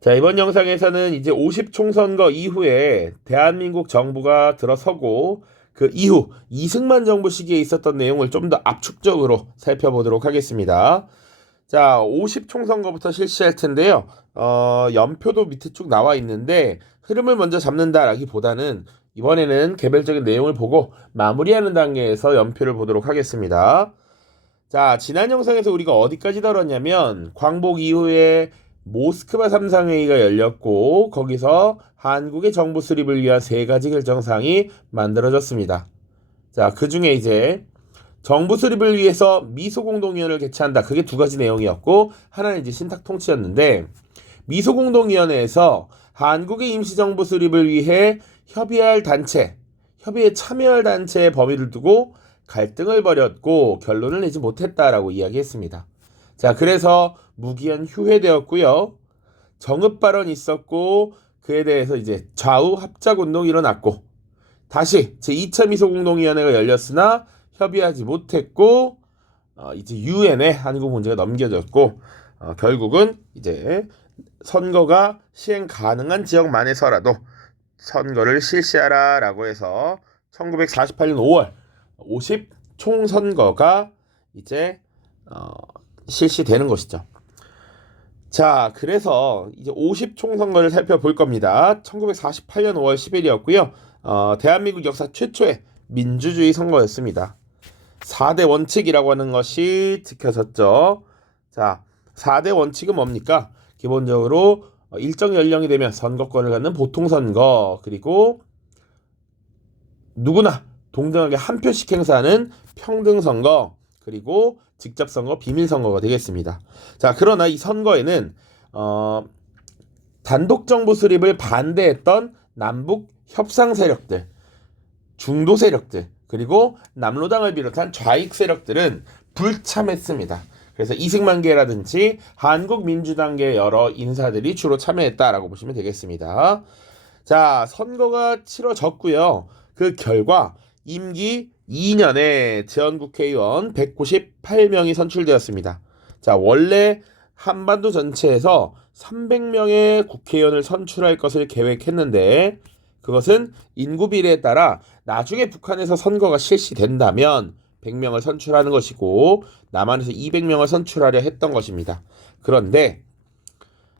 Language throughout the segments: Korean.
자, 이번 영상에서는 이제 50 총선거 이후에 대한민국 정부가 들어서고 그 이후 이승만 정부 시기에 있었던 내용을 좀 더 압축적으로 살펴보도록 하겠습니다. 자, 50 총선거부터 실시할 텐데요. 연표도 밑에 쭉 나와 있는데 흐름을 먼저 잡는다라기보다는 이번에는 개별적인 내용을 보고 마무리하는 단계에서 연표를 보도록 하겠습니다. 자, 지난 영상에서 우리가 어디까지 다뤘냐면 광복 이후에 모스크바 3상회의가 열렸고 거기서 한국의 정부 수립을 위한 세 가지 결정사항이 만들어졌습니다. 자, 그 중에 이제 정부 수립을 위해서 미소공동위원회를 개최한다. 그게 두 가지 내용이었고 하나는 이제 신탁통치였는데 미소공동위원회에서 한국의 임시정부 수립을 위해 협의할 단체, 협의에 참여할 단체의 범위를 두고 갈등을 벌였고 결론을 내지 못했다라고 이야기했습니다. 자, 그래서 무기한 휴회되었고요. 정읍 발언이 있었고 그에 대해서 이제 좌우 합작 운동이 일어났고 다시 제2차 미소공동위원회가 열렸으나 협의하지 못했고 이제 유엔에 한국 문제가 넘겨졌고 결국은 이제 선거가 시행 가능한 지역만에서라도 선거를 실시하라라고 해서 1948년 5월 50 총선거가 이제 실시되는 것이죠. 자, 그래서 이제 50 총선거를 살펴볼 겁니다. 1948년 5월 10일이었고요. 대한민국 역사 최초의 민주주의 선거였습니다. 4대 원칙이라고 하는 것이 지켜졌죠. 자, 4대 원칙은 뭡니까? 기본적으로 일정 연령이 되면 선거권을 갖는 보통선거, 그리고 누구나 동등하게 한 표씩 행사하는 평등선거, 그리고 직접선거, 비밀선거가 되겠습니다. 자, 그러나 이 선거에는 단독정부 수립을 반대했던 남북 협상 세력들, 중도 세력들, 그리고 남로당을 비롯한 좌익 세력들은 불참했습니다. 그래서 이승만계라든지 한국민주당계 여러 인사들이 주로 참여했다라고 보시면 되겠습니다. 자, 선거가 치러졌고요. 그 결과 임기 2년에 재헌국회의원 198명이 선출되었습니다. 자, 원래 한반도 전체에서 300명의 국회의원을 선출할 것을 계획했는데 그것은 인구 비례에 따라 나중에 북한에서 선거가 실시된다면 100명을 선출하는 것이고 남한에서 200명을 선출하려 했던 것입니다. 그런데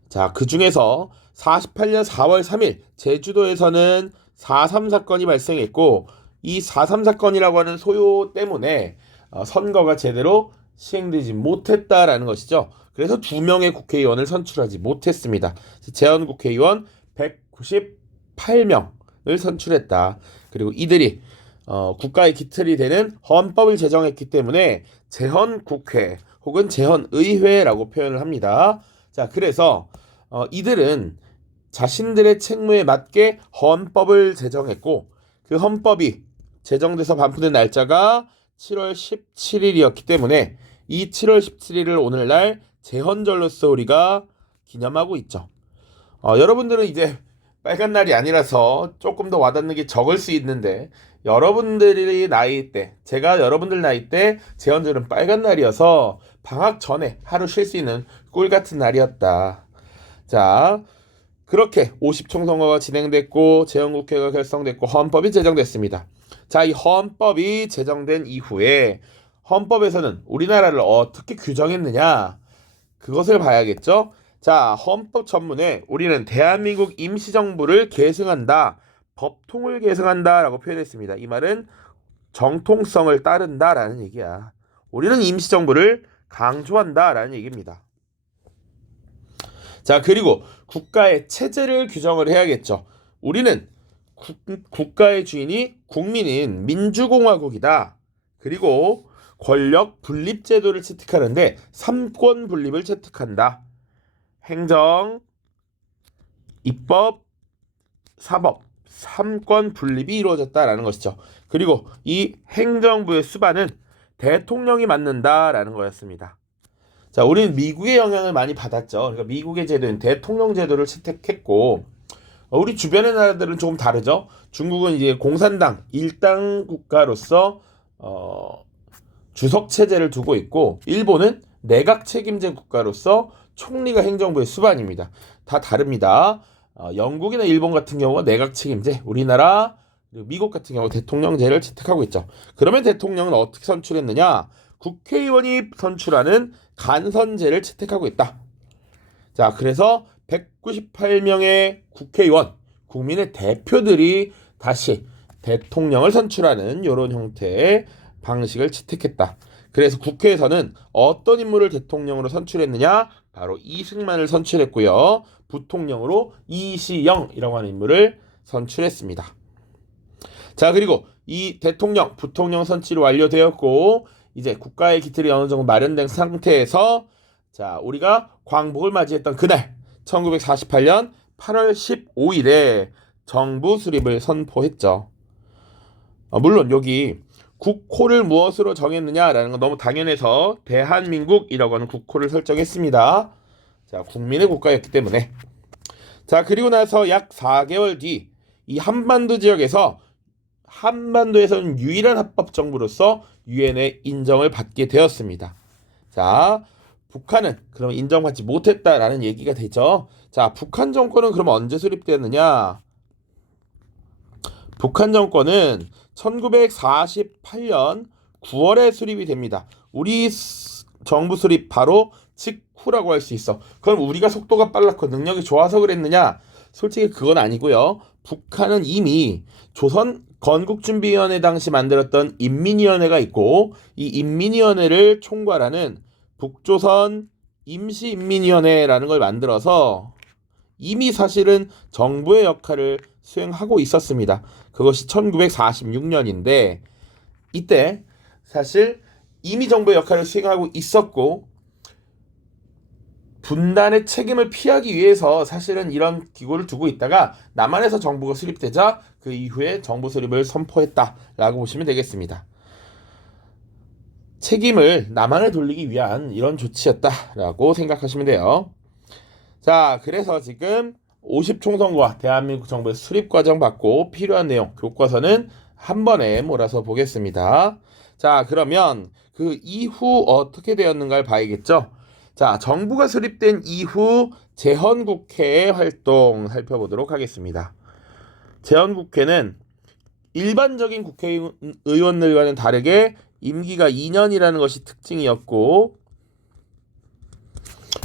자, 그 중에서 48년 4월 3일 제주도에서는 4.3 사건이 발생했고 이 4.3 사건이라고 하는 소요 때문에 선거가 제대로 시행되지 못했다라는 것이죠. 그래서 2명의 국회의원을 선출하지 못했습니다. 재헌국회의원 198명을 선출했다. 그리고 이들이 국가의 기틀이 되는 헌법을 제정했기 때문에 재헌국회 혹은 재헌의회라고 표현을 합니다. 자, 그래서 이들은 자신들의 책무에 맞게 헌법을 제정했고 그 헌법이 제정돼서 반포된 날짜가 7월 17일이었기 때문에 이 7월 17일을 오늘날 재헌절로서 우리가 기념하고 있죠. 여러분들은 이제 빨간 날이 아니라서 조금 더 와닿는 게 적을 수 있는데 여러분들이 나이 때, 제가 여러분들 나이 때 재헌절은 빨간 날이어서 방학 전에 하루 쉴 수 있는 꿀 같은 날이었다. 자, 그렇게 50 총선거가 진행됐고 재헌국회가 결성됐고 헌법이 제정됐습니다. 자, 이 헌법이 제정된 이후에 헌법에서는 우리나라를 어떻게 규정했느냐 그것을 봐야겠죠. 자, 헌법 전문에 우리는 대한민국 임시정부를 계승한다, 법통을 계승한다 라고 표현했습니다. 이 말은 정통성을 따른다 라는 얘기야. 우리는 임시정부를 강조한다 라는 얘기입니다. 자, 그리고 국가의 체제를 규정을 해야겠죠. 우리는 국가의 주인이 국민인 민주공화국이다. 그리고 권력 분립 제도를 채택하는데 삼권 분립을 채택한다. 행정, 입법, 사법, 삼권 분립이 이루어졌다라는 것이죠. 그리고 이 행정부의 수반은 대통령이 맡는다라는 거였습니다. 자, 우리는 미국의 영향을 많이 받았죠. 그러니까 미국의 제도는 대통령 제도를 채택했고 우리 주변의 나라들은 조금 다르죠. 중국은 이제 공산당 일당 국가로서 주석 체제를 두고 있고 일본은 내각 책임제 국가로서 총리가 행정부의 수반입니다. 다 다릅니다. 영국이나 일본 같은 경우가 내각 책임제, 우리나라 그리고 미국 같은 경우 대통령제를 채택하고 있죠. 그러면 대통령은 어떻게 선출했느냐? 국회의원이 선출하는 간선제를 채택하고 있다. 자, 그래서 198명의 국회의원, 국민의 대표들이 다시 대통령을 선출하는 이런 형태의 방식을 채택했다. 그래서 국회에서는 어떤 인물을 대통령으로 선출했느냐? 바로 이승만을 선출했고요. 부통령으로 이시영이라고 하는 인물을 선출했습니다. 자, 그리고 이 대통령, 부통령 선출이 완료되었고 이제 국가의 기틀이 어느 정도 마련된 상태에서 자, 우리가 광복을 맞이했던 그날 1948년 8월 15일에 정부 수립을 선포했죠. 물론 여기 국호를 무엇으로 정했느냐라는 건 너무 당연해서 대한민국이라고 하는 국호를 설정했습니다. 자, 국민의 국가였기 때문에. 자, 그리고 나서 약 4개월 뒤 이 한반도 지역에서 한반도에서는 유일한 합법 정부로서 유엔의 인정을 받게 되었습니다. 자, 북한은 그럼 인정받지 못했다라는 얘기가 되죠. 자, 북한 정권은 그럼 언제 수립되었느냐? 북한 정권은 1948년 9월에 수립이 됩니다. 우리 정부 수립 바로 직후라고 할 수 있어. 그럼 우리가 속도가 빨랐고 능력이 좋아서 그랬느냐? 솔직히 그건 아니고요. 북한은 이미 조선 건국준비위원회 당시 만들었던 인민위원회가 있고 이 인민위원회를 총괄하는 북조선 임시인민위원회라는 걸 만들어서 이미 사실은 정부의 역할을 수행하고 있었습니다. 그것이 1946년인데 이때 사실 이미 정부의 역할을 수행하고 있었고 분단의 책임을 피하기 위해서 사실은 이런 기구를 두고 있다가 남한에서 정부가 수립되자 그 이후에 정부 수립을 선포했다라고 보시면 되겠습니다. 책임을 남한에 돌리기 위한 이런 조치였다라고 생각하시면 돼요. 자, 그래서 지금 50총선과 대한민국 정부의 수립 과정 받고 필요한 내용 교과서는 한 번에 몰아서 보겠습니다. 자, 그러면 그 이후 어떻게 되었는가를 봐야겠죠. 자, 정부가 수립된 이후 재헌국회의 활동 살펴보도록 하겠습니다. 재헌국회는 일반적인 국회의원들과는 다르게 임기가 2년이라는 것이 특징이었고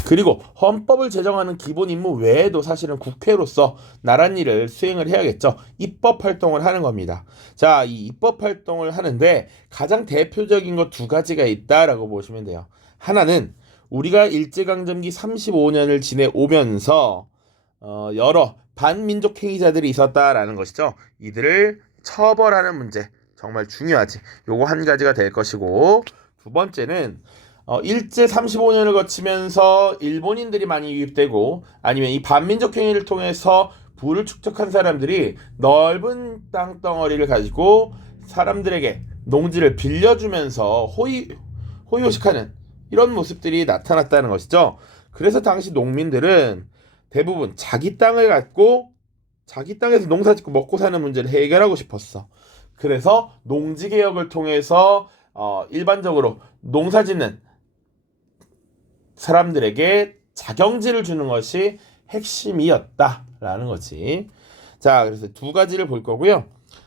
그리고 헌법을 제정하는 기본 임무 외에도 사실은 국회로서 나랏일을 수행을 해야겠죠. 입법 활동을 하는 겁니다. 자, 이 입법 활동을 하는데 가장 대표적인 것 두 가지가 있다라고 보시면 돼요. 하나는 우리가 일제강점기 35년을 지내오면서 여러 반민족 행위자들이 있었다라는 것이죠. 이들을 처벌하는 문제 정말 중요하지. 요거 한 가지가 될 것이고 두 번째는 일제 35년을 거치면서 일본인들이 많이 유입되고 아니면 이 반민족 행위를 통해서 부를 축적한 사람들이 넓은 땅덩어리를 가지고 사람들에게 농지를 빌려주면서 호의호식하는 이런 모습들이 나타났다는 것이죠. 그래서 당시 농민들은 대부분 자기 땅을 갖고 자기 땅에서 농사 짓고 먹고 사는 문제를 해결하고 싶었어. 그래서 농지개혁을 통해서 일반적으로 농사 짓는 사람들에게 자경지를 주는 것이 핵심이었다라는 거지. 자, 그래서 두 가지를 볼 거고요.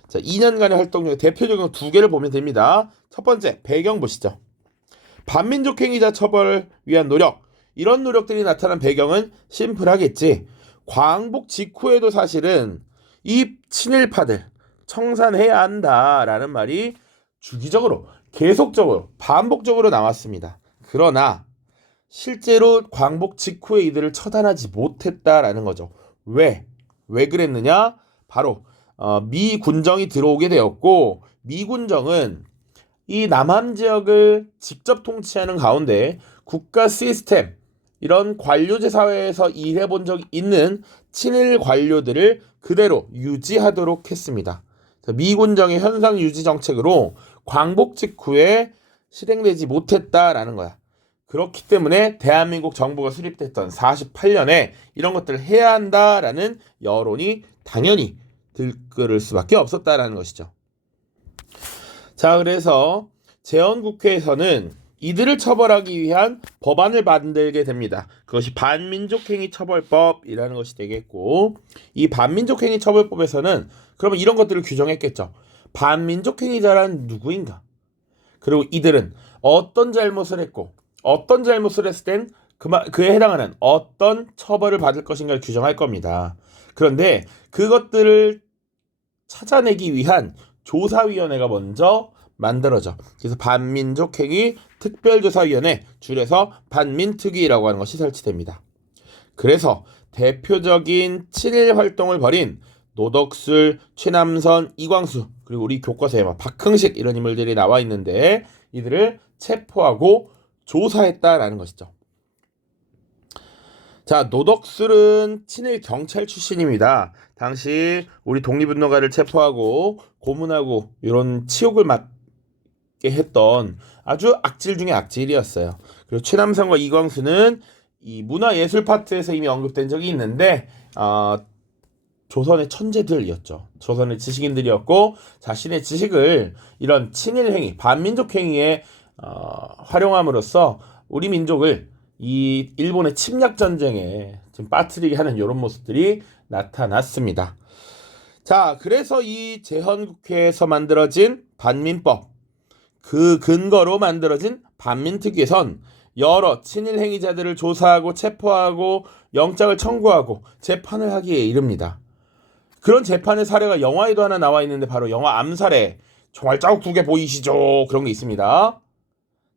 자, 2년간의 활동 중에 대표적인 두 개를 보면 됩니다. 첫 번째, 배경 보시죠. 반민족 행위자 처벌을 위한 노력. 이런 노력들이 나타난 배경은 심플하겠지. 광복 직후에도 사실은 이 친일파들 청산해야 한다라는 말이 주기적으로 계속적으로 반복적으로 나왔습니다. 그러나 실제로 광복 직후에 이들을 처단하지 못했다라는 거죠. 왜 그랬느냐? 바로 미 군정이 들어오게 되었고 미 군정은 이 남한 지역을 직접 통치하는 가운데 국가 시스템 이런 관료제 사회에서 일해본 적이 있는 친일 관료들을 그대로 유지하도록 했습니다. 미 군정의 현상 유지 정책으로 광복 직후에 실행되지 못했다라는 거야. 그렇기 때문에 대한민국 정부가 수립됐던 48년에 이런 것들을 해야 한다라는 여론이 당연히 들끓을 수밖에 없었다라는 것이죠. 자, 그래서 재헌국회에서는 이들을 처벌하기 위한 법안을 만들게 됩니다. 그것이 반민족행위 처벌법이라는 것이 되겠고, 이 반민족행위 처벌법에서는 그러면 이런 것들을 규정했겠죠. 반민족행위자란 누구인가? 그리고 이들은 어떤 잘못을 했고, 어떤 잘못을 했을 땐 그에 해당하는 어떤 처벌을 받을 것인가를 규정할 겁니다. 그런데 그것들을 찾아내기 위한 조사위원회가 먼저 만들어져. 그래서 반민족행위 특별조사위원회, 줄여서 반민특위라고 하는 것이 설치됩니다. 그래서 대표적인 친일 활동을 벌인 노덕술, 최남선, 이광수, 그리고 우리 교과서에 박흥식 이런 인물들이 나와 있는데 이들을 체포하고 조사했다라는 것이죠. 자, 노덕술은 친일 경찰 출신입니다. 당시 우리 독립운동가를 체포하고 고문하고 이런 치욕을 받게 했던 아주 악질 중에 악질이었어요. 그리고 최남선과 이광수는 이 문화예술 파트에서 이미 언급된 적이 있는데 조선의 천재들이었죠. 조선의 지식인들이었고 자신의 지식을 이런 친일 행위, 반민족 행위에 활용함으로써 우리 민족을 이 일본의 침략 전쟁에 지금 빠뜨리게 하는 이런 모습들이 나타났습니다. 자, 그래서 이 제헌국회에서 만들어진 반민법, 그 근거로 만들어진 반민특위에선 여러 친일 행위자들을 조사하고 체포하고 영장을 청구하고 재판을 하기에 이릅니다. 그런 재판의 사례가 영화에도 하나 나와 있는데 바로 영화 암살의 총알 자국 2개 보이시죠? 그런 게 있습니다.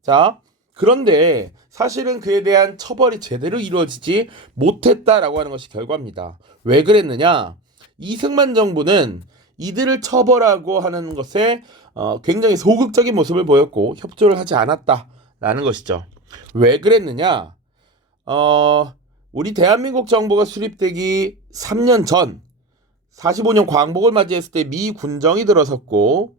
자, 그런데 사실은 그에 대한 처벌이 제대로 이루어지지 못했다라고 하는 것이 결과입니다. 왜 그랬느냐? 이승만 정부는 이들을 처벌하고 하는 것에 굉장히 소극적인 모습을 보였고 협조를 하지 않았다라는 것이죠. 왜 그랬느냐? 우리 대한민국 정부가 수립되기 3년 전 45년 광복을 맞이했을 때 미 군정이 들어섰고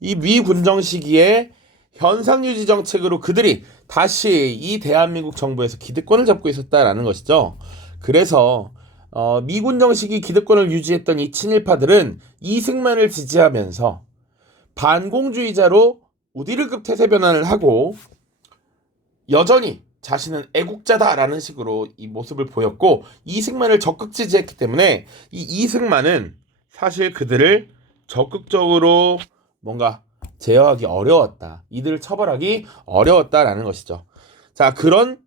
이 미 군정 시기에 현상유지 정책으로 그들이 다시 이 대한민국 정부에서 기득권을 잡고 있었다라는 것이죠. 그래서 미군정 시기 기득권을 유지했던 이 친일파들은 이승만을 지지하면서 반공주의자로 우디르급 태세 변환을 하고 여전히 자신은 애국자다라는 식으로 이 모습을 보였고 이승만을 적극 지지했기 때문에 이 이승만은 사실 그들을 적극적으로 뭔가 제어하기 어려웠다. 이들을 처벌하기 어려웠다라는 것이죠. 자, 그런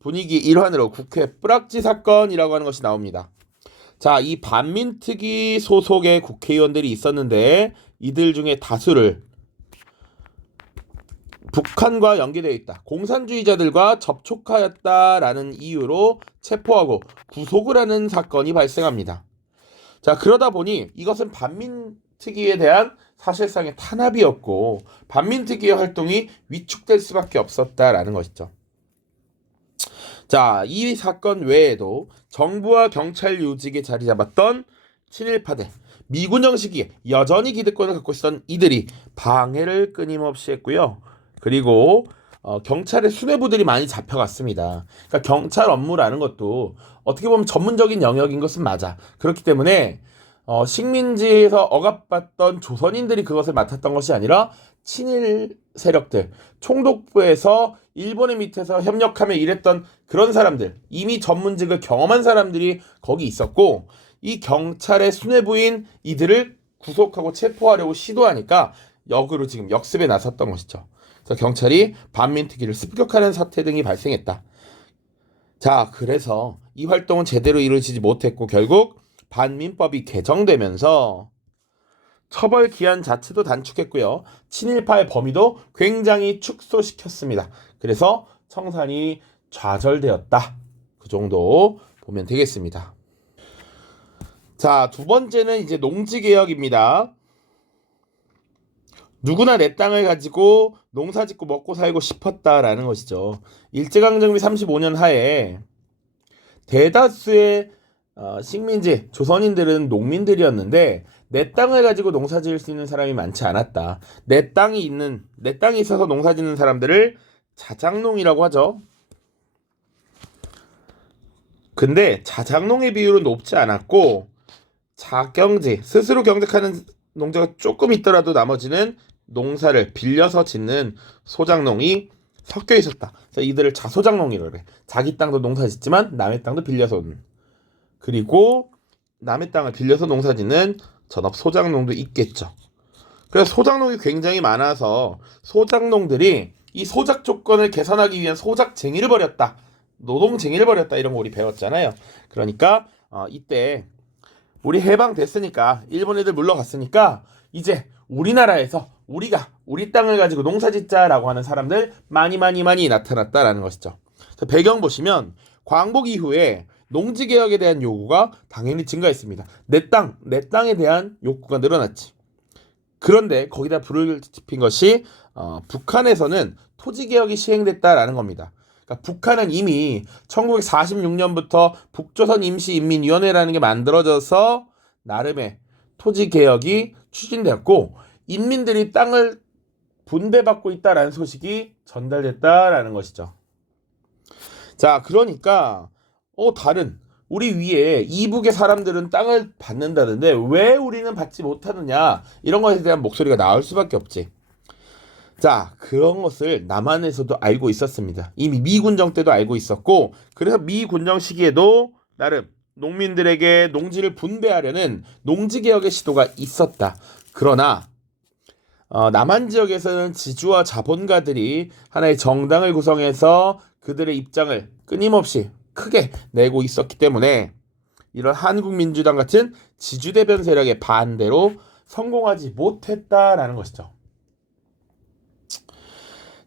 분위기 일환으로 국회 뿌락지 사건이라고 하는 것이 나옵니다. 자, 이 반민특위 소속의 국회의원들이 있었는데 이들 중에 다수를 북한과 연계되어 있다. 공산주의자들과 접촉하였다라는 이유로 체포하고 구속을 하는 사건이 발생합니다. 자, 그러다 보니 이것은 반민특위에 대한 사실상의 탄압이었고 반민특위의 활동이 위축될 수밖에 없었다라는 것이죠. 자, 이 사건 외에도 정부와 경찰 요직에 자리 잡았던 친일파들, 미군정 시기에 여전히 기득권을 갖고 있었던 이들이 방해를 끊임없이 했고요. 그리고 경찰의 수뇌부들이 많이 잡혀갔습니다. 그러니까 경찰 업무라는 것도 어떻게 보면 전문적인 영역인 것은 맞아. 그렇기 때문에 식민지에서 억압받던 조선인들이 그것을 맡았던 것이 아니라 친일 세력들, 총독부에서 일본의 밑에서 협력하며 일했던 그런 사람들, 이미 전문직을 경험한 사람들이 거기 있었고 이 경찰의 수뇌부인 이들을 구속하고 체포하려고 시도하니까 역으로 지금 역습에 나섰던 것이죠. 그래서 경찰이 반민특위를 습격하는 사태 등이 발생했다. 자, 그래서 이 활동은 제대로 이루어지지 못했고 결국 반민법이 개정되면서 처벌 기한 자체도 단축했고요. 친일파의 범위도 굉장히 축소시켰습니다. 그래서 청산이 좌절되었다. 그 정도 보면 되겠습니다. 자, 두 번째는 이제 농지개혁입니다. 누구나 내 땅을 가지고 농사 짓고 먹고 살고 싶었다라는 것이죠. 일제강점기 35년 하에 대다수의 식민지, 조선인들은 농민들이었는데 내 땅을 가지고 농사 지을 수 있는 사람이 많지 않았다. 내 땅이 있어서 농사 짓는 사람들을 자작농이라고 하죠. 근데 자작농의 비율은 높지 않았고 자경지, 스스로 경작하는 농자가 조금 있더라도 나머지는 농사를 빌려서 짓는 소작농이 섞여 있었다. 그래서 이들을 자소장농이라고 그래. 자기 땅도 농사짓지만 남의 땅도 빌려서 오는. 그리고 남의 땅을 빌려서 농사짓는 전업 소장농도 있겠죠. 그래서 소작농이 굉장히 많아서 소작농들이 이 소작 조건을 개선하기 위한 소작쟁의를 벌였다. 노동쟁의를 벌였다. 이런 거 우리 배웠잖아요. 그러니까 이때 우리 해방됐으니까 일본 애들 물러갔으니까 이제 우리나라에서 우리가 우리 땅을 가지고 농사짓자라고 하는 사람들 많이 나타났다라는 것이죠. 배경 보시면 광복 이후에 농지개혁에 대한 요구가 당연히 증가했습니다. 내 땅에 대한 욕구가 늘어났지. 그런데 거기다 불을 지핀 것이 북한에서는 토지개혁이 시행됐다라는 겁니다. 그러니까 북한은 이미 1946년부터 북조선 임시인민위원회라는 게 만들어져서 나름의 토지개혁이 추진되었고 인민들이 땅을 분배받고 있다라는 소식이 전달됐다라는 것이죠. 자, 그러니까 다른 우리 위에 이북의 사람들은 땅을 받는다는데 왜 우리는 받지 못하느냐 이런 것에 대한 목소리가 나올 수밖에 없지. 자, 그런 것을 남한에서도 알고 있었습니다. 이미 미군정 때도 알고 있었고 그래서 미군정 시기에도 나름 농민들에게 농지를 분배하려는 농지개혁의 시도가 있었다. 그러나 남한 지역에서는 지주와 자본가들이 하나의 정당을 구성해서 그들의 입장을 끊임없이 크게 내고 있었기 때문에 이런 한국민주당 같은 지주대변 세력의 반대로 성공하지 못했다라는 것이죠.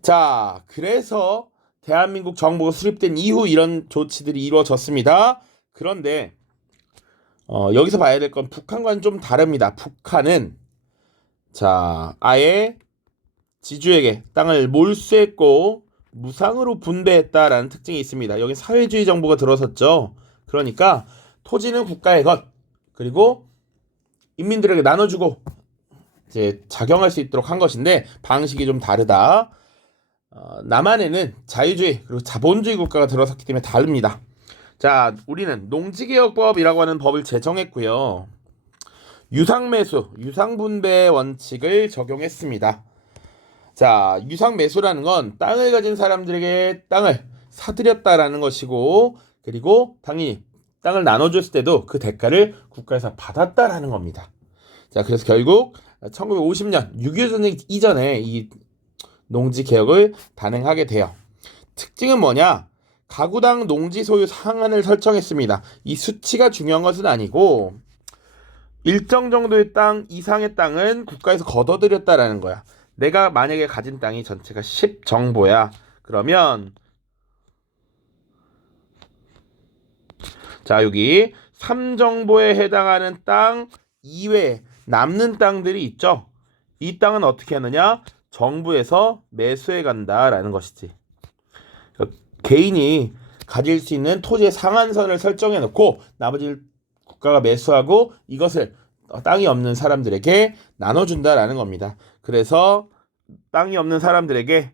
자, 그래서 대한민국 정부가 수립된 이후 이런 조치들이 이루어졌습니다. 그런데 여기서 봐야 될 건 북한과는 좀 다릅니다. 북한은 자, 아예 지주에게 땅을 몰수했고 무상으로 분배했다라는 특징이 있습니다. 여기 사회주의 정부가 들어섰죠. 그러니까 토지는 국가의 것, 그리고 인민들에게 나눠주고 이제 작용할 수 있도록 한 것인데 방식이 좀 다르다. 남한에는 자유주의 그리고 자본주의 국가가 들어섰기 때문에 다릅니다. 자, 우리는 농지개혁법이라고 하는 법을 제정했고요. 유상매수, 유상분배 원칙을 적용했습니다. 자, 유상매수라는 건 땅을 가진 사람들에게 땅을 사들였다라는 것이고 그리고 당연히 땅을 나눠줬을 때도 그 대가를 국가에서 받았다라는 겁니다. 자, 그래서 결국 1950년 6.25 전쟁 이전에 이 농지개혁을 단행하게 돼요. 특징은 뭐냐? 가구당 농지 소유 상한을 설정했습니다. 이 수치가 중요한 것은 아니고 일정 정도의 땅 이상의 땅은 국가에서 걷어들였다라는 거야. 내가 만약에 가진 땅이 전체가 10정보야. 그러면 자, 여기 3정보에 해당하는 땅 이외에 남는 땅들이 있죠. 이 땅은 어떻게 하느냐? 정부에서 매수해 간다라는 것이지. 개인이 가질 수 있는 토지의 상한선을 설정해 놓고 나머지를 국가가 매수하고 이것을 땅이 없는 사람들에게 나눠준다라는 겁니다. 그래서 땅이 없는 사람들에게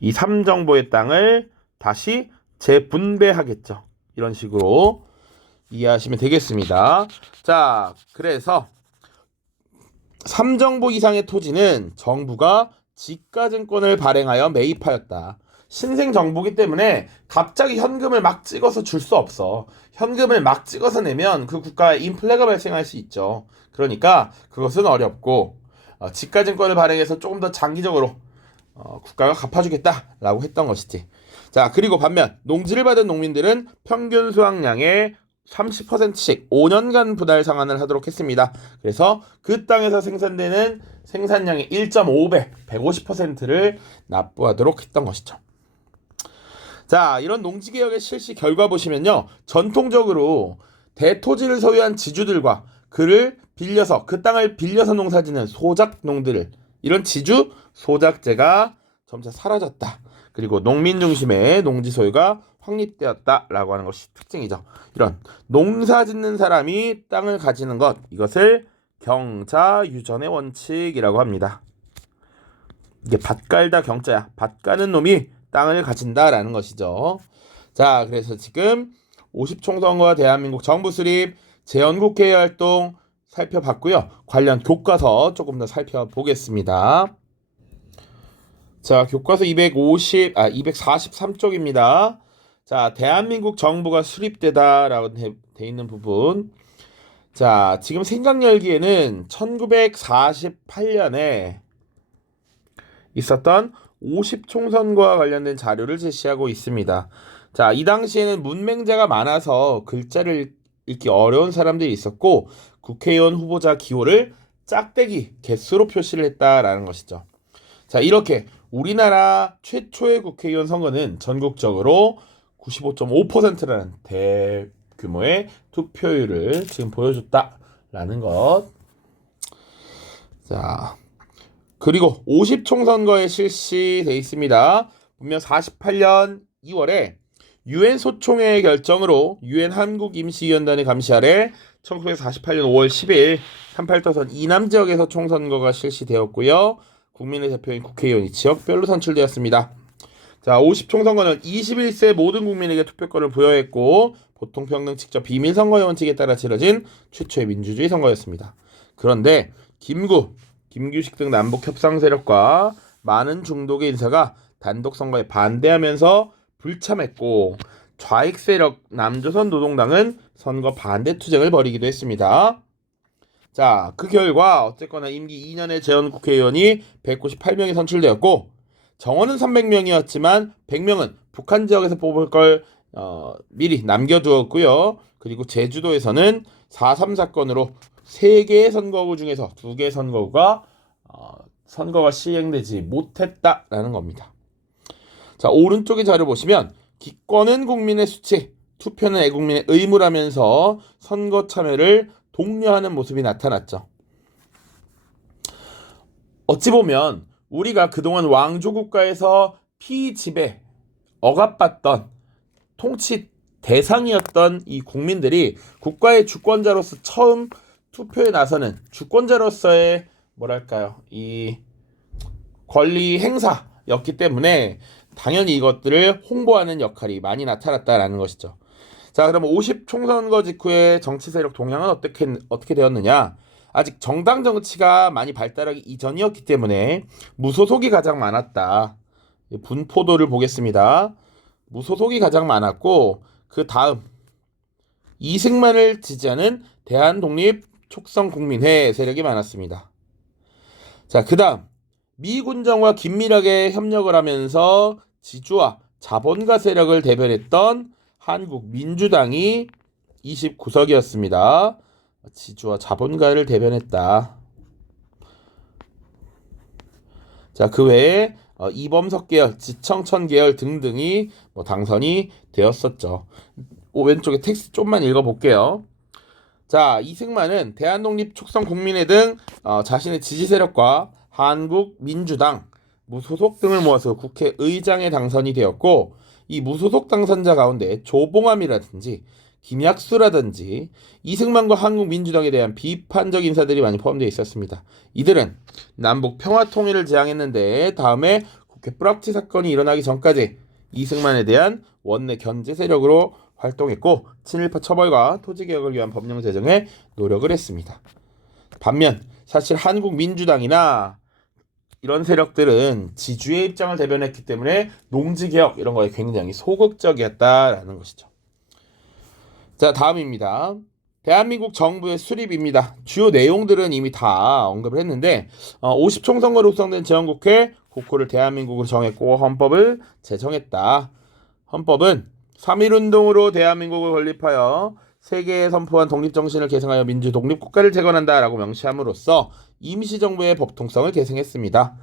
이 3정보의 땅을 다시 재분배하겠죠. 이런 식으로 이해하시면 되겠습니다. 자, 그래서 3정보 이상의 토지는 정부가 지가증권을 발행하여 매입하였다. 신생정보기 때문에 갑자기 현금을 막 찍어서 줄 수 없어. 현금을 막 찍어서 내면 그 국가에 인플레가 발생할 수 있죠. 그러니까 그것은 어렵고 지가증권을 발행해서 조금 더 장기적으로 국가가 갚아주겠다라고 했던 것이지. 자, 그리고 반면 농지를 받은 농민들은 평균 수확량의 30%씩 5년간 분할 상환을 하도록 했습니다. 그래서 그 땅에서 생산되는 생산량의 1.5배, 150%를 납부하도록 했던 것이죠. 자, 이런 농지개혁의 실시 결과 보시면요. 전통적으로 대토지를 소유한 지주들과 그를 빌려서 그 땅을 빌려서 농사짓는 소작농들, 이런 지주 소작제가 점차 사라졌다. 그리고 농민 중심의 농지 소유가 확립되었다라고 하는 것이 특징이죠. 이런 농사 짓는 사람이 땅을 가지는 것, 이것을 경자유전의 원칙이라고 합니다. 이게 밭 깔다 경자야. 밭 까는 놈이 땅을 가진다라는 것이죠. 자, 그래서 지금 50총선과 대한민국 정부 수립, 재헌국회 활동 살펴봤고요. 관련 교과서 조금 더 살펴보겠습니다. 자, 교과서 243쪽입니다. 자, 대한민국 정부가 수립되다라고 돼 있는 부분. 자, 지금 생각열기에는 1948년에 있었던 50총선과 관련된 자료를 제시하고 있습니다. 자, 이 당시에는 문맹자가 많아서 글자를 읽기 어려운 사람들이 있었고 국회의원 후보자 기호를 짝대기 개수로 표시를 했다라는 것이죠. 자, 이렇게 우리나라 최초의 국회의원 선거는 전국적으로 95.5%라는 대규모의 투표율을 지금 보여줬다라는 것. 자, 그리고 50총선거에 실시돼 있습니다. 분명 48년 2월에 유엔 소총회의 결정으로 유엔 한국임시위원단의 감시 아래 1948년 5월 10일 38도선 이남 지역에서 총선거가 실시되었고요. 국민의 대표인 국회의원이 지역별로 선출되었습니다. 자, 50총선거는 21세 모든 국민에게 투표권을 부여했고 보통평등 직접 비밀선거의 원칙에 따라 치러진 최초의 민주주의 선거였습니다. 그런데 김규식 등 남북 협상 세력과 많은 중독의 인사가 단독 선거에 반대하면서 불참했고 좌익 세력 남조선 노동당은 선거 반대 투쟁을 벌이기도 했습니다. 자, 그 결과 어쨌거나 임기 2년의 재원 국회의원이 198명이 선출되었고 정원은 300명이었지만 100명은 북한 지역에서 뽑을 걸 미리 남겨두었고요. 그리고 제주도에서는 4.3 사건으로 3개의 선거구 중에서 2개의 선거구가 선거가 시행되지 못했다라는 겁니다. 자, 오른쪽의 자료 보시면 기권은 국민의 수치, 투표는 애국민의 의무라면서 선거 참여를 독려하는 모습이 나타났죠. 어찌 보면 우리가 그동안 왕조국가에서 피지배, 억압받던 통치 대상이었던 이 국민들이 국가의 주권자로서 처음 투표에 나서는 주권자로서의 이 권리 행사였기 때문에 당연히 이것들을 홍보하는 역할이 많이 나타났다라는 것이죠. 자, 그러면 50 총선거 직후의 정치 세력 동향은 어떻게 되었느냐? 아직 정당 정치가 많이 발달하기 이전이었기 때문에 무소속이 가장 많았다. 분포도를 보겠습니다. 무소속이 가장 많았고 그 다음 이승만을 지지하는 대한독립촉성국민회 세력이 많았습니다. 자, 그 다음 미군정과 긴밀하게 협력을 하면서 지주와 자본가 세력을 대변했던 한국민주당이 29석이었습니다. 지주와 자본가를 대변했다. 자, 그 외에 이범석 계열, 지청천 계열 등등이 당선이 되었었죠. 왼쪽에 텍스트 좀만 읽어볼게요. 자, 이승만은 대한독립촉성국민회 등 자신의 지지 세력과 한국민주당, 무소속 등을 모아서 국회의장에 당선이 되었고 이 무소속 당선자 가운데 조봉암이라든지 김약수라든지 이승만과 한국민주당에 대한 비판적 인사들이 많이 포함되어 있었습니다. 이들은 남북 평화통일을 지향했는데 다음에 국회 뿌락치 사건이 일어나기 전까지 이승만에 대한 원내 견제 세력으로 활동했고 친일파 처벌과 토지개혁을 위한 법령 제정에 노력을 했습니다. 반면 사실 한국민주당이나 이런 세력들은 지주의 입장을 대변했기 때문에 농지개혁 이런 거에 굉장히 소극적이었다라는 것이죠. 자, 다음입니다. 대한민국 정부의 수립입니다. 주요 내용들은 이미 다 언급을 했는데 50총선거로 구성된 제헌국회 국호를 대한민국으로 정했고 헌법을 제정했다. 헌법은 3.1운동으로 대한민국을 건립하여 세계에 선포한 독립정신을 계승하여 민주 독립국가를 재건한다라고 명시함으로써 임시정부의 법통성을 계승했습니다.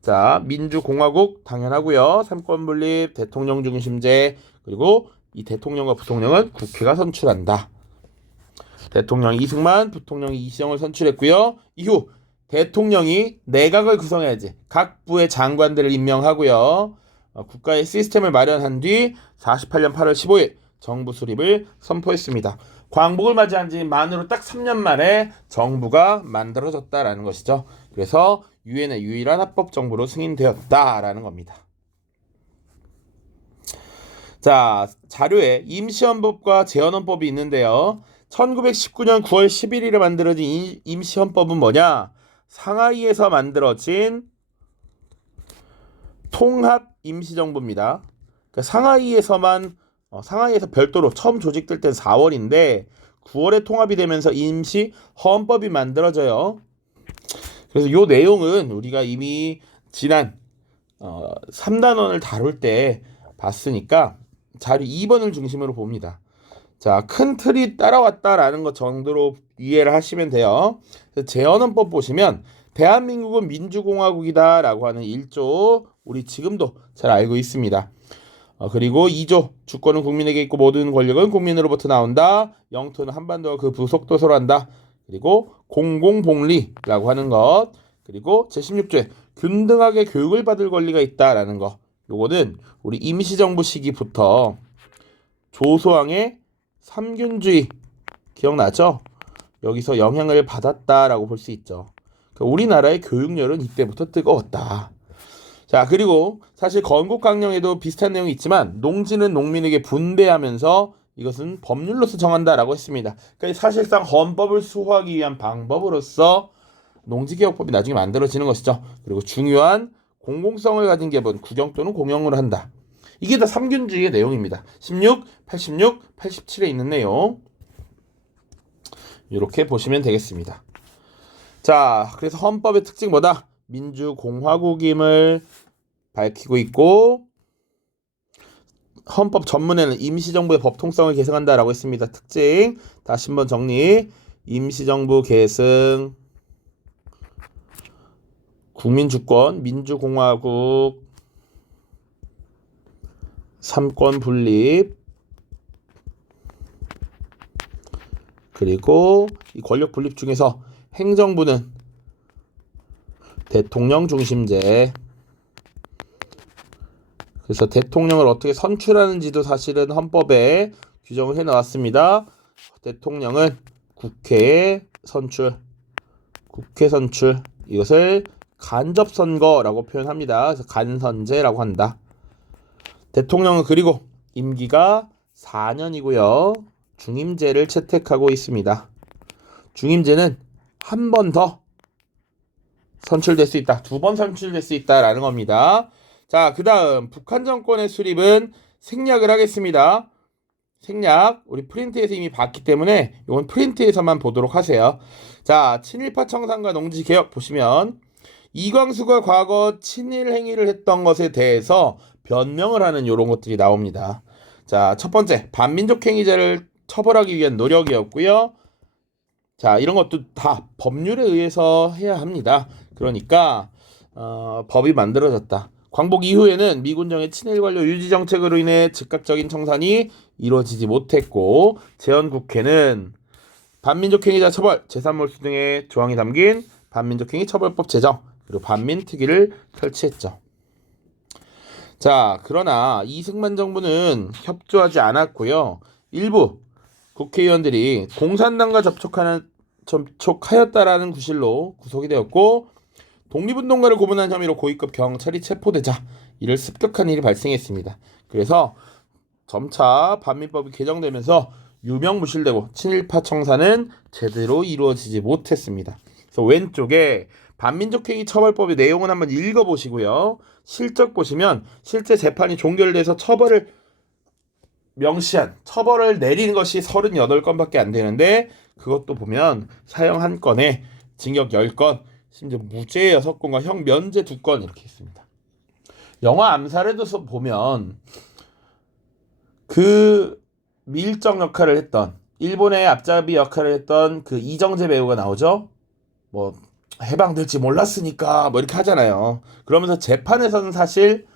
자, 민주공화국 당연하고요. 삼권분립, 대통령 중심제, 그리고 이 대통령과 부통령은 국회가 선출한다. 대통령 이승만, 부통령 이시영을 선출했고요. 이후 대통령이 내각을 구성해야지 각 부의 장관들을 임명하고요. 국가의 시스템을 마련한 뒤 48년 8월 15일 정부 수립을 선포했습니다. 광복을 맞이한 지 만으로 딱 3년 만에 정부가 만들어졌다라는 것이죠. 그래서 유엔의 유일한 합법 정부로 승인되었다라는 겁니다. 자, 자료에 임시헌법과 제헌헌법이 있는데요. 1919년 9월 11일에 만들어진 임시헌법은 뭐냐? 상하이에서 만들어진 통합 임시정부입니다. 그러니까 상하이에서 별도로 처음 조직될 땐 4월인데 9월에 통합이 되면서 임시 헌법이 만들어져요. 그래서 요 내용은 우리가 이미 지난 3단원을 다룰 때 봤으니까 자료 2번을 중심으로 봅니다. 자, 큰 틀이 따라왔다라는 것 정도로 이해를 하시면 돼요. 재헌헌법 보시면 대한민국은 민주공화국이다라고 하는 1조 우리 지금도 잘 알고 있습니다. 그리고 2조 주권은 국민에게 있고 모든 권력은 국민으로부터 나온다. 영토는 한반도와 그 부속도 소로한다. 그리고 공공복리라고 하는 것. 그리고 제16조에 균등하게 교육을 받을 권리가 있다라는 거. 요거는 우리 임시정부 시기부터 조소왕의 삼균주의 기억나죠? 여기서 영향을 받았다라고 볼 수 있죠. 그러니까 우리나라의 교육열은 이때부터 뜨거웠다. 자, 그리고 사실 건국강령에도 비슷한 내용이 있지만 농지는 농민에게 분배하면서 이것은 법률로서 정한다라고 했습니다. 그러니까 사실상 헌법을 수호하기 위한 방법으로서 농지개혁법이 나중에 만들어지는 것이죠. 그리고 중요한 공공성을 가진 계본, 국영 또는 공영으로 한다. 이게 다 삼균주의의 내용입니다. 16, 86, 87에 있는 내용. 이렇게 보시면 되겠습니다. 자, 그래서 헌법의 특징 뭐다? 민주공화국임을 밝히고 있고 헌법 전문에는 임시정부의 법통성을 계승한다라고 했습니다. 특징 다시 한번 정리. 임시정부 계승, 국민주권, 민주공화국, 삼권 분립, 그리고 이 권력 분립 중에서 행정부는 대통령 중심제. 그래서 대통령을 어떻게 선출하는지도 사실은 헌법에 규정을 해 나왔습니다. 대통령은 국회 선출, 이것을 간접선거라고 표현합니다. 그래서 간선제라고 한다. 대통령은 그리고 임기가 4년이고요. 중임제를 채택하고 있습니다. 중임제는 한 번 더 선출될 수 있다. 2번 선출될 수 있다라는 겁니다. 자, 그 다음 북한 정권의 수립은 생략을 하겠습니다. 생략. 우리 프린트에서 이미 봤기 때문에 이건 프린트에서만 보도록 하세요. 자, 친일파 청산과 농지개혁 보시면 이광수가 과거 친일 행위를 했던 것에 대해서 변명을 하는 이런 것들이 나옵니다. 자, 첫 번째 반민족 행위자를 처벌하기 위한 노력이었고요. 자, 이런 것도 다 법률에 의해서 해야 합니다. 그러니까 법이 만들어졌다. 광복 이후에는 미군정의 친일 관료 유지 정책으로 인해 즉각적인 청산이 이루어지지 못했고 재헌국회는 반민족 행위자 처벌, 재산몰수 등의 조항이 담긴 반민족행위 처벌법 제정, 그리고 반민특위를 설치했죠. 자, 그러나 이승만 정부는 협조하지 않았고요. 일부 국회의원들이 공산당과 접촉하였다라는 구실로 구속이 되었고 독립운동가를 고문한 혐의로 고위급 경찰이 체포되자 이를 습격한 일이 발생했습니다. 그래서 점차 반민법이 개정되면서 유명무실되고 친일파 청산은 제대로 이루어지지 못했습니다. 그래서 왼쪽에 반민족행위 처벌법의 내용은 한번 읽어보시고요. 실적 보시면 실제 재판이 종결돼서 처벌을 내린 것이 38건밖에 안 되는데 그것도 보면 사형 1건에 징역 10건, 심지어 무죄 6건과 형 면제 2건 이렇게 있습니다. 영화 암살에도 보면 그 밀정 역할을 했던 일본의 앞잡이 역할을 했던 그 이정재 배우가 나오죠. 뭐 해방될지 몰랐으니까 뭐 이렇게 하잖아요. 그러면서 재판에서는 사실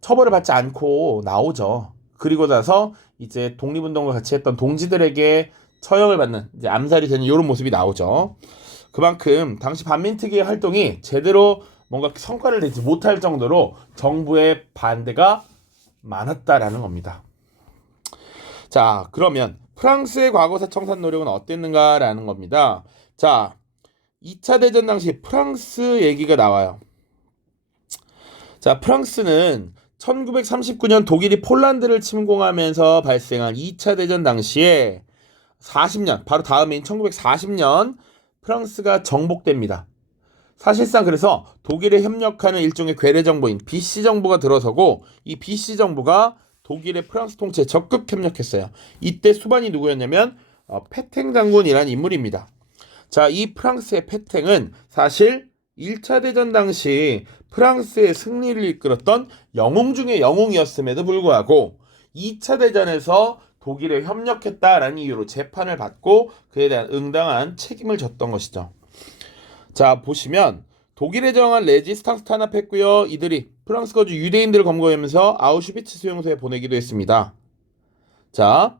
처벌을 받지 않고 나오죠. 그리고 나서 이제 독립운동을 같이 했던 동지들에게 처형을 받는 이제 암살이 되는 이런 모습이 나오죠. 그만큼 당시 반민특위의 활동이 제대로 뭔가 성과를 내지 못할 정도로 정부의 반대가 많았다라는 겁니다. 자, 그러면 프랑스의 과거사 청산 노력은 어땠는가라는 겁니다. 자, 2차 대전 당시 프랑스 얘기가 나와요. 자, 프랑스는 1939년 독일이 폴란드를 침공하면서 발생한 2차 대전 당시에 40년, 바로 다음인 1940년 프랑스가 정복됩니다. 사실상 그래서 독일에 협력하는 일종의 괴뢰 정부인 BC 정부가 들어서고 이 BC 정부가 독일의 프랑스 통치에 적극 협력했어요. 이때 수반이 누구였냐면 페탱 장군이라는 인물입니다. 자, 이 프랑스의 페탱은 사실 1차 대전 당시 프랑스의 승리를 이끌었던 영웅 중의 영웅이었음에도 불구하고 2차 대전에서 독일에 협력했다라는 이유로 재판을 받고 그에 대한 응당한 책임을 졌던 것이죠. 자, 보시면 독일에 정한 레지스탕스 탄압했고요. 이들이 프랑스 거주 유대인들을 검거하면서 아우슈비츠 수용소에 보내기도 했습니다. 자,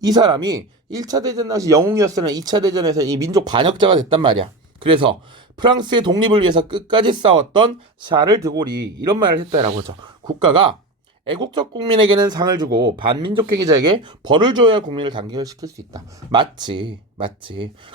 이 사람이 1차 대전 당시 영웅이었으나 2차 대전에서 이 민족 반역자가 됐단 말이야. 그래서 프랑스의 독립을 위해서 끝까지 싸웠던 샤를 드골이 이런 말을 했다라고 하죠. 국가가 애국적 국민에게는 상을 주고 반민족 행위자에게 벌을 줘야 국민을 단결시킬 수 있다. 맞지.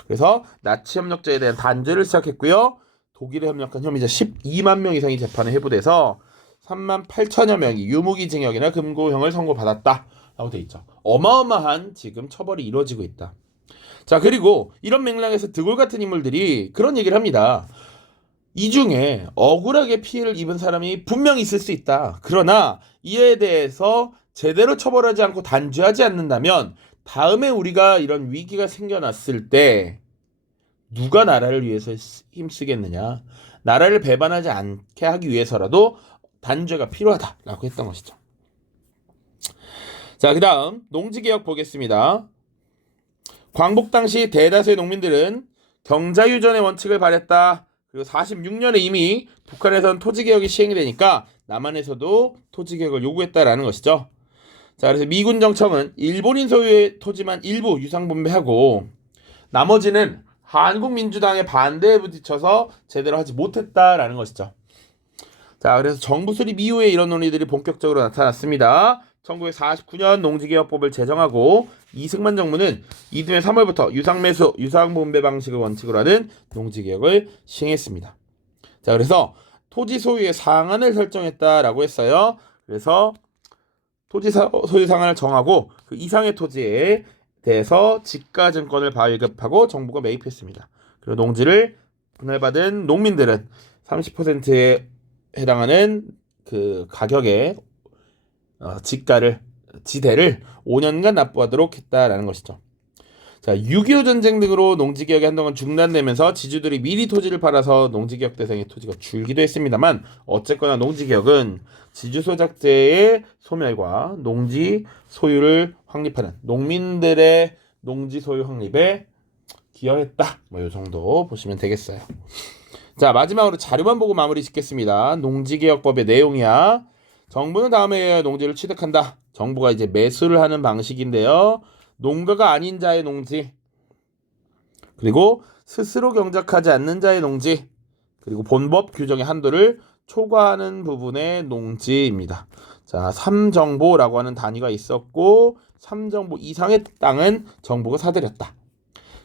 그래서 나치 협력자에 대한 단죄를 시작했고요. 독일에 협력한 혐의자 12만 명 이상이 재판에 회부돼서 3만 8천여 명이 유무기징역이나 금고형을 선고받았다. 라고 돼 있죠. 어마어마한 지금 처벌이 이루어지고 있다. 자, 그리고 이런 맥락에서 드골 같은 인물들이 그런 얘기를 합니다. 이 중에 억울하게 피해를 입은 사람이 분명히 있을 수 있다. 그러나 이에 대해서 제대로 처벌하지 않고 단죄하지 않는다면 다음에 우리가 이런 위기가 생겨났을 때 누가 나라를 위해서 힘쓰겠느냐. 나라를 배반하지 않게 하기 위해서라도 단죄가 필요하다라고 했던 것이죠. 자, 그 다음 농지개혁 보겠습니다. 광복 당시 대다수의 농민들은 경자유전의 원칙을 발했다. 그리고 46년에 이미 북한에서는 토지개혁이 시행이 되니까 남한에서도 토지개혁을 요구했다라는 것이죠. 자, 그래서 미군 정청은 일본인 소유의 토지만 일부 유상분배하고 나머지는 한국민주당의 반대에 부딪혀서 제대로 하지 못했다라는 것이죠. 자, 그래서 정부 수립 이후에 이런 논의들이 본격적으로 나타났습니다. 1949년 농지개혁법을 제정하고 이승만 정부는 이듬해 3월부터 유상매수, 유상분배 방식을 원칙으로 하는 농지개혁을 시행했습니다. 자, 그래서 토지 소유의 상한을 설정했다라고 했어요. 그래서 토지 소유 상한을 정하고 그 이상의 토지에 대해서 지가증권을 발급하고 정부가 매입했습니다. 그리고 농지를 분할받은 농민들은 30%에 해당하는 그 가격의 지대를 5년간 납부하도록 했다라는 것이죠. 자, 6.25 전쟁 등으로 농지개혁이 한동안 중단되면서 지주들이 미리 토지를 팔아서 농지개혁 대상의 토지가 줄기도 했습니다만 어쨌거나 농지개혁은 지주소작제의 소멸과 농지 소유를 확립하는 농민들의 농지 소유 확립에 기여했다. 이 정도 보시면 되겠어요. 자, 마지막으로 자료만 보고 마무리 짓겠습니다. 농지개혁법의 내용이야. 정부는 다음에 농지를 취득한다. 정부가 이제 매수를 하는 방식인데요. 농가가 아닌 자의 농지, 그리고 스스로 경작하지 않는 자의 농지, 그리고 본법 규정의 한도를 초과하는 부분의 농지입니다. 자, 3정보라고 하는 단위가 있었고 3정보 이상의 땅은 정부가 사들였다.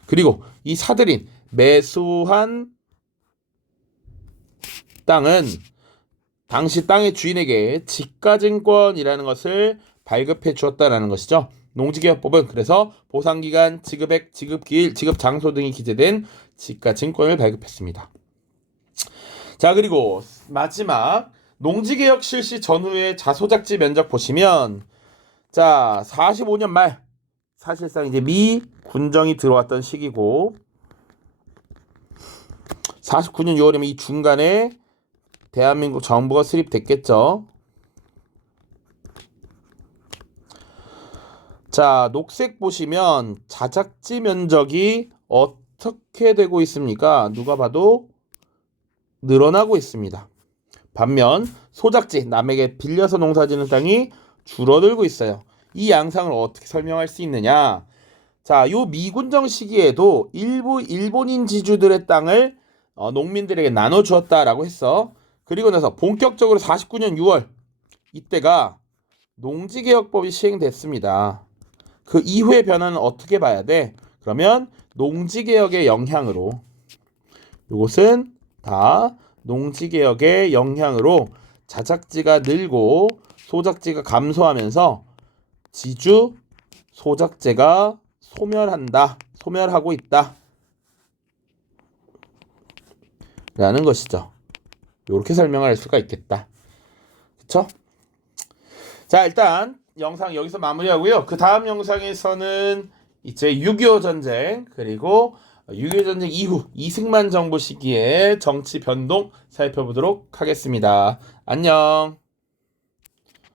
그리고 이 사들인 매수한 땅은 당시 땅의 주인에게 지가증권이라는 것을 발급해 주었다라는 것이죠. 농지개혁법은 그래서 보상기간, 지급액, 지급기일, 지급장소 등이 기재된 지가증권을 발급했습니다. 자, 그리고 마지막 농지개혁 실시 전후의 자소작지 면적 보시면 자, 45년 말 사실상 이제 미 군정이 들어왔던 시기고 49년 6월이면 이 중간에 대한민국 정부가 수립됐겠죠. 자, 녹색 보시면 자작지 면적이 어떻게 되고 있습니까? 누가 봐도 늘어나고 있습니다. 반면 소작지, 남에게 빌려서 농사지는 땅이 줄어들고 있어요. 이 양상을 어떻게 설명할 수 있느냐? 자, 요 미군정 시기에도 일부 일본인 지주들의 땅을 농민들에게 나눠주었다라고 했어. 그리고 나서 본격적으로 49년 6월 이때가 농지개혁법이 시행됐습니다. 그 이후의 변화는 어떻게 봐야 돼? 그러면 농지개혁의 영향으로 이것은 다 농지개혁의 영향으로 자작지가 늘고 소작지가 감소하면서 지주 소작제가 소멸하고 있다. 라는 것이죠. 이렇게 설명을 할 수가 있겠다. 그쵸? 자, 일단 영상 여기서 마무리하고요. 그 다음 영상에서는 이제 6.25 전쟁 그리고 6.25 전쟁 이후 이승만 정부 시기의 정치 변동 살펴보도록 하겠습니다. 안녕.